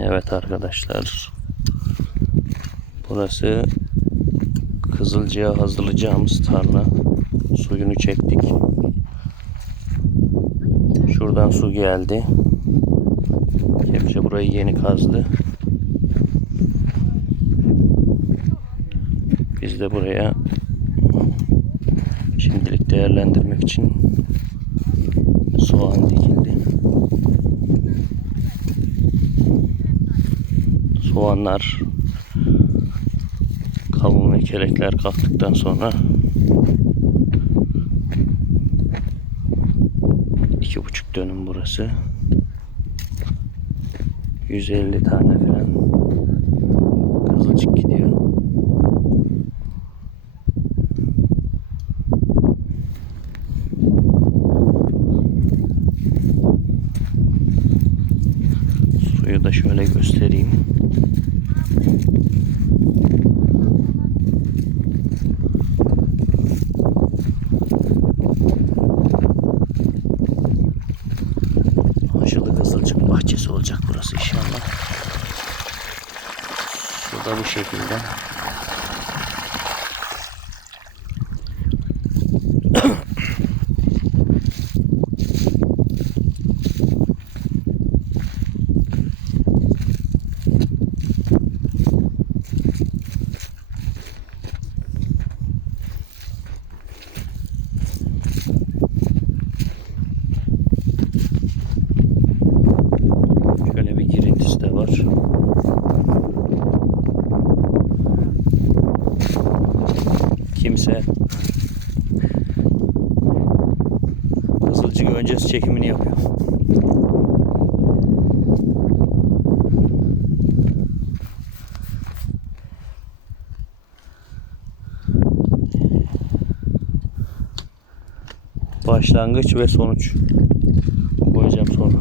Evet arkadaşlar. Burası Kızılcık'a hazırlayacağımız tarla. Suyunu çektik. Şuradan su geldi. Kepçe burayı yeni kazdı. Biz de buraya şimdilik değerlendirmek için soğan dikildi. Soğanlar kavun ve kelekler kalktıktan sonra iki buçuk dönüm burası. 150 tane falan kızılcık gidiyor. Da şöyle göstereyim. Aşılı kızılcık bahçesi olacak burası inşallah. Su da bu şekilde. Şöyle bir var. Kimse Kızılcık öncesi çekimini yapıyor. Başlangıç ve sonuç koyacağım sonra.